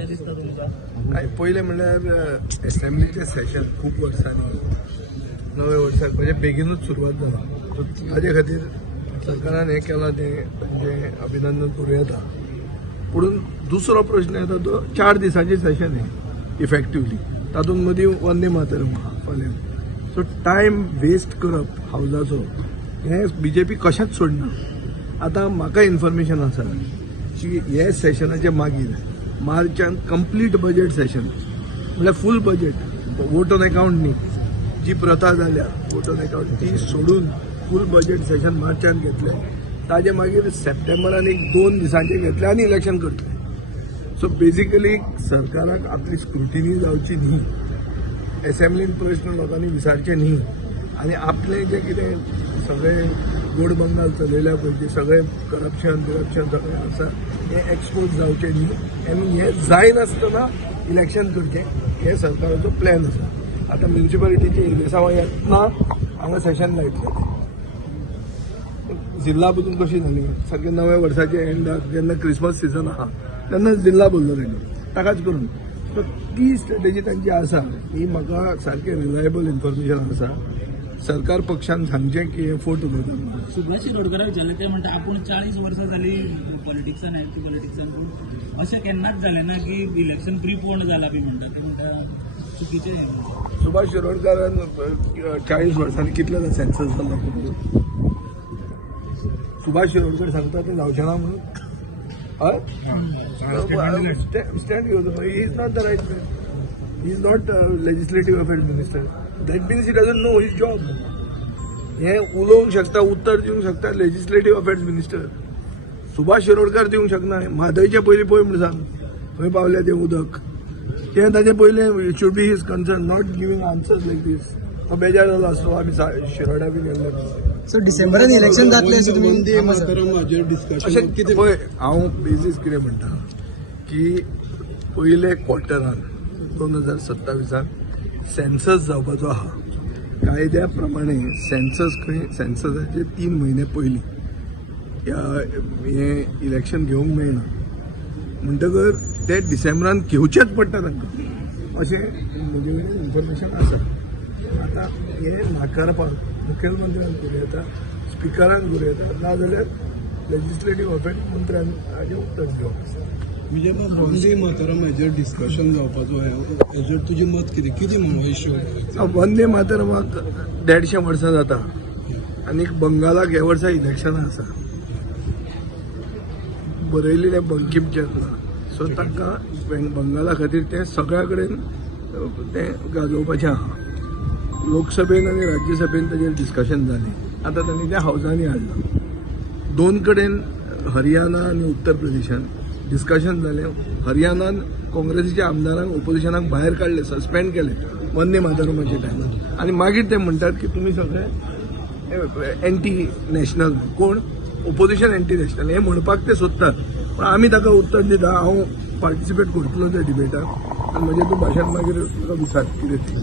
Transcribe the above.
विषय दिसता तुमचा? पहिले म्हणल्यार असेंब्लीचें सेशन खूप वर्सांनी नव्या वर्साक म्हणजे बेगीनूच सुरवात जाला. ताजे खातीर सरकारान हें केलां तें म्हणजे अभिनंदन करूं येता. पूण दुसरो प्रश्न येता तो 4 दिसांचें सेशन हें इफेक्टिवली तातूंत मदीं वंदे मातरम फाल्यां. सो टायम वेस्ट करप हावजाचो हें BJP कशेंच सोडना. आतां म्हाका इन्फॉर्मेशन आसा की हे सेशनाचे मागीर मार्चान कंप्लीट बजेट सेशन म्हणल्यार फूल बजेट वोट ऑन अकाउंट न्ही जी प्रथा जाल्या वोट ऑन अकाउंट ती सोडून फूल बजेट सेशन मार्चान घेतले. ताजे मागीर सप्टेंबरान 1-2 दिसांचे घेतले आनी इलेक्शन करतले. सो बेजिकली सरकाराक आपली स्क्रुटिनी जावची न्ही, असेंब्लीन प्रश्न लोकांनी विचारचे न्ही आनी आपले जे कितें सगळे गोड बंगाल चलयल्या पळय ते सगळे करप्शन सगळें आसा हें एक्सपोज जावचें न्ही आनी हें जायनासतना इलेक्शन करचें हें सरकाराचो प्लॅन आसा. आतां म्युनिसिपालिटीचे इलेक्शनां येतना हांगा सेशन लायतले. जिल्ला बदलून कशी जाली सारकें नव्या वर्साचे एंडाक जेन्ना क्रिसमस सीजन आहा तेन्ना जिल्ला बदलो तेणी ताकाच करून. सो ती स्ट्रेटेजी तांची आसा ही म्हाका सारकें रिलायबल इन्फॉर्मेशन आसा. सरकार पक्षान सांगचें की हे फोट उलयता. सुभाष शिरोडकराक विचारलें ते म्हणटा आपूण 40 वर्सां जाली पॉलिटिक्सान एक्टिव्ह पॉलिटिक्सान पूण अशें केन्नाच जालें ना की इलेक्शन प्रिपोन जालां बी म्हणटा ते म्हणटा चुकीचें. सुभाष शिरोडकरान 40 वर्सांनी कितले सेन्सस जालो. सुभाष शिरोडकर सांगता ते जावचें ना म्हणून स्टँड घेवचो. He is not the right man. He is not legislative affairs minister. That means he doesn't know his job. हे उलोवंक शकता उत्तर दिवंक शकता legislative affairs minister. Subhash Shirodkar दिवंक शकना. म्हादयचे पयलीं पळय म्हण सांग खंय पावलें तें उदक तें ताचे पयलें it should be his concern not giving answers like this. तो बेजार जालो आसलो आमी शिरोड्या बी गेल्ले. सो डिसेंबरान इलेक्शन जातलें अशें तुमी अशें पळय हांव बेजीस कितें म्हणटा की पयले क्वॉर्टरान 2027 सेन्सस जावपाचो आहा. कायद्या प्रमाणे सेन्ससाचे 3 म्हयने पयलीं हे इलेक्शन घेवंक मेळना म्हणटकर ते डिसेंबरान घेवचेच पडटा तांकां अशें म्हजे कडेन इन्फॉर्मेशन आसा. आतां हे नाकारपाक मुखेलमंत्र्यान करूं येता, स्पिकरान करूं येता, नाजाल्यार लेजिस्लेटिव्ह अफेअर्स मंत्र्यान हाजें उत्तर दिवप आसा. म्हणजे वंदे मातरम हेजेर डिस्कशन जावपाचो हेजेर तुजें मत कितें म्हणून इश्यू? वंदे मातरमाक 150 वर्सां जाता आनी बंगालाक हे वर्सा इलेक्शनां आसा बरयलेलें बंकीम चंद्र. सो ताका बंगाला खातीर तें सगळ्या कडेन तें गाजोवपाचें आहा. लोकसभेन आनी राज्यसभेन ताजेर डिस्कशन जालें. आतां तांणी त्या हावजांनी हाडलां. 2 कडेन हरियाणा आनी उत्तर प्रदेशान डिस्कशन जालें. हरियाणान काँग्रेसीच्या आमदारांक ओपोजिशनाक भायर काडले, सस्पेंड केले वंदे मातरमाच्या टायमार आनी मागीर ते म्हणटात की तुमी सगळे एंटी नॅशनल. कोण? ओपोजिशन एंटी नॅशनल हे म्हणपाक ते सोदतात. पण आमी ताका उत्तर दिता हांव पार्टिसिपेट करतलो त्या डिबेटाक आनी म्हजें तूं भाशण मागीर तुका विचार कितें.